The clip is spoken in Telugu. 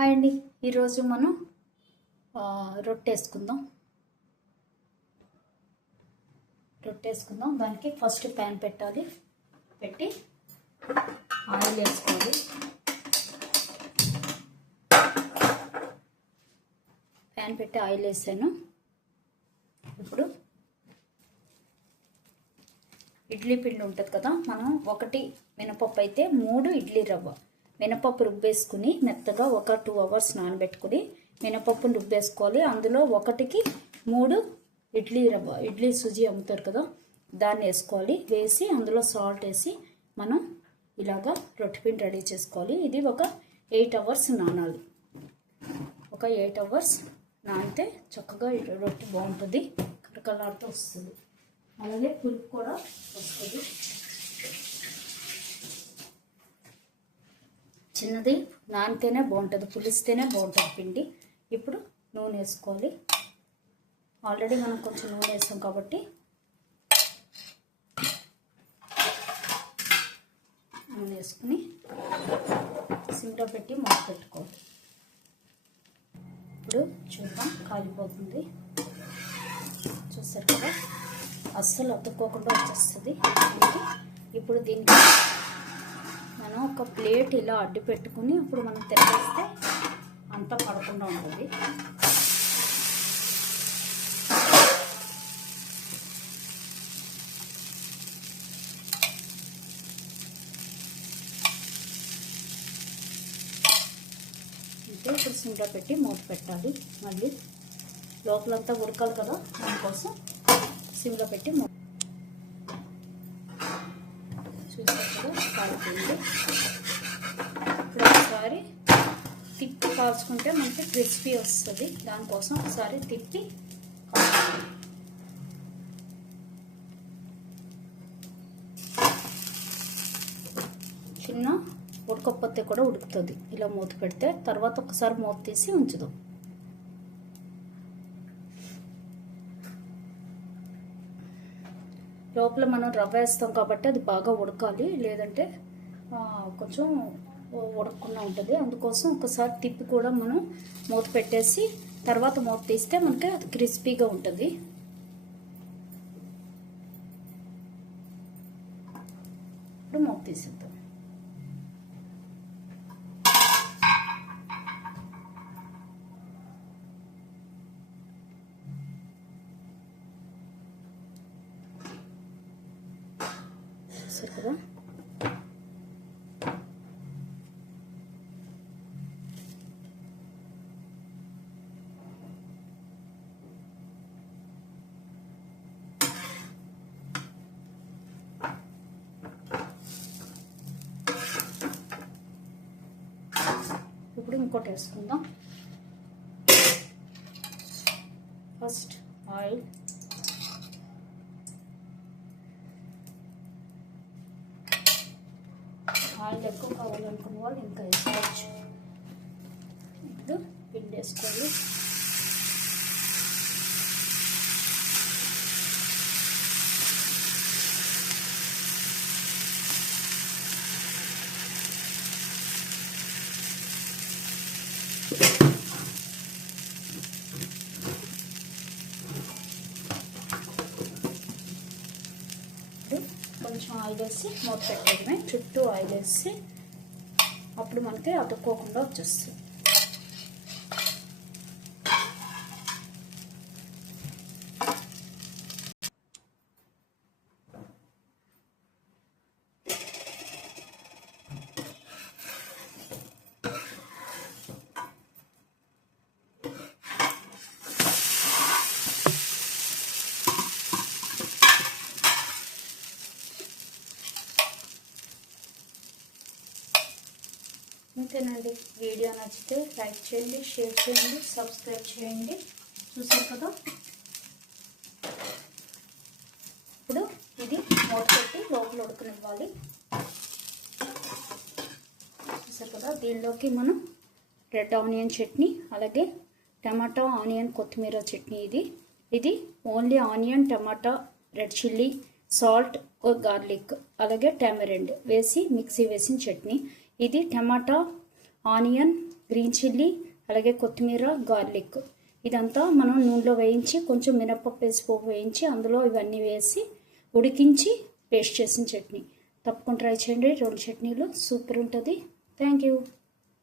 హాయ్ అండి. ఈరోజు మనం రొట్టె వేసుకుందాం. దానికి ఫస్ట్ ప్యాన్ పెట్టాలి. పెట్టి ఆయిల్ వేసుకోవాలి. ప్యాన్ పెట్టి ఆయిల్ వేసాను. ఇప్పుడు ఇడ్లీ పిండి ఉంటుంది కదా, మనం 1 మినపప్పు అయితే 3 ఇడ్లీ రవ్వ మినపప్పు రుబ్బేసుకుని మెత్తగా ఒక 2 అవర్స్ నానబెట్టుకుని మినపప్పును రుబ్బేసుకోవాలి. అందులో 1కి 3 ఇడ్లీ రవ్వ, ఇడ్లీ సుజీ అమ్ముతారు కదా, దాన్ని వేసుకోవాలి. వేసి అందులో సాల్ట్ వేసి మనం ఇలాగా రొట్టె పిండి రెడీ చేసుకోవాలి. ఇది ఒక 8 అవర్స్ నానాలి. ఒక 8 అవర్స్ నానితే చక్కగా రొట్టె బాగుంటుంది, కరకలాడుతూ వస్తుంది. అలాగే పులుపు కూడా వస్తుంది. చిన్నది నానితేనే బాగుంటుంది, పులిస్తేనే బాగుంటుంది పిండి. ఇప్పుడు నూనె వేసుకోవాలి. ఆల్రెడీ మనం కొంచెం నూనె వేసాం కాబట్టి నూనె వేసుకుని సిమ్లో పెట్టి మూత పెట్టుకోవాలి. ఇప్పుడు చూద్దాం, కాలిపోతుంది. చూస్తారు కదా, అస్సలు అతుక్కోకుండా వచ్చేస్తుంది. ఇప్పుడు దీనికి మనం ఒక ప్లేట్ ఇలా అడ్డు పెట్టుకుని ఇప్పుడు మనం తిరగేస్తే అంతా పడకుండా ఉంటుంది. అంటే ఇప్పుడు సిమ్లో పెట్టి మూత పెట్టాలి. మళ్ళీ లోపలంతా ఉడకాలి కదా, దానికోసం సిమ్లో పెట్టి మూత. చూసారు కదా, కాలిపోయింది. ఇప్పుడు ఒకసారి తిప్పి కాల్చుకుంటే మనకి క్రిస్పీ వస్తుంది. దానికోసం ఒకసారి తిప్పి కాల్చుకోవాలి. చిన్న ఉడకపోతే కూడా ఉడుకుతుంది ఇలా మూత పెడితే. తర్వాత ఒకసారి మూత తీసి ఉంచుదాం. లోపల మనం రవ్వ వేస్తాం కాబట్టి అది బాగా ఉడకాలి, లేదంటే కొంచెం ఉడకకుండా ఉంటుంది. అందుకోసం ఒకసారి తిప్పి కూడా మనం మూత పెట్టేసి తర్వాత మూత తీస్తే మనకి అది క్రిస్పీగా ఉంటుంది. ఇప్పుడు మూత తీసేద్దాం. చూసారు కదా, ఇప్పుడు ఇంకోటి వేసుకుందాం. ఫస్ట్ ఆయిల్, ఆయిల్ ఎక్కువ కావాలనుకున్న వాళ్ళు ఇంకా వేసుకోవచ్చు. ఇప్పుడు పిండి వేసుకోవాలి. కొంచెం ఆయిల్ వేసి మూత పెట్టడమే, చుట్టూ ఆయిల్ వేసి అప్పుడు మనకి అతుక్కోకుండా వచ్చేస్తుంది. ఇంతేనండి. వీడియో నచ్చితే లైక్ చేయండి, షేర్ చేయండి, సబ్స్క్రైబ్ చేయండి. చూసారు కదా, ఇప్పుడు ఇది మూత పెట్టి లోపల ఉడకనివ్వాలి. చూసారు కదా, దీనిలోకి మనం రెడ్ ఆనియన్ చట్నీ, అలాగే టమాటా ఆనియన్ కొత్తిమీర చట్నీ. ఇది ఓన్లీ ఆనియన్, టమాటా, రెడ్ చిల్లీ, సాల్ట్, గార్లిక్, అలాగే టామరెండ్ వేసి మిక్సీ వేసిన చట్నీ. ఇది టమాటా, ఆనియన్, గ్రీన్ చిల్లీ, అలాగే కొత్తిమీర, గార్లిక్ ఇదంతా మనం నూనెలో వేయించి కొంచెం మినపప్పు వేసి పోపు వేయించి అందులో ఇవన్నీ వేసి ఉడికించి పేస్ట్ చేసిన చట్నీ. తప్పకుండా ట్రై చేయండి. 2 చట్నీలు సూపర్ ఉంటుంది. Thank you.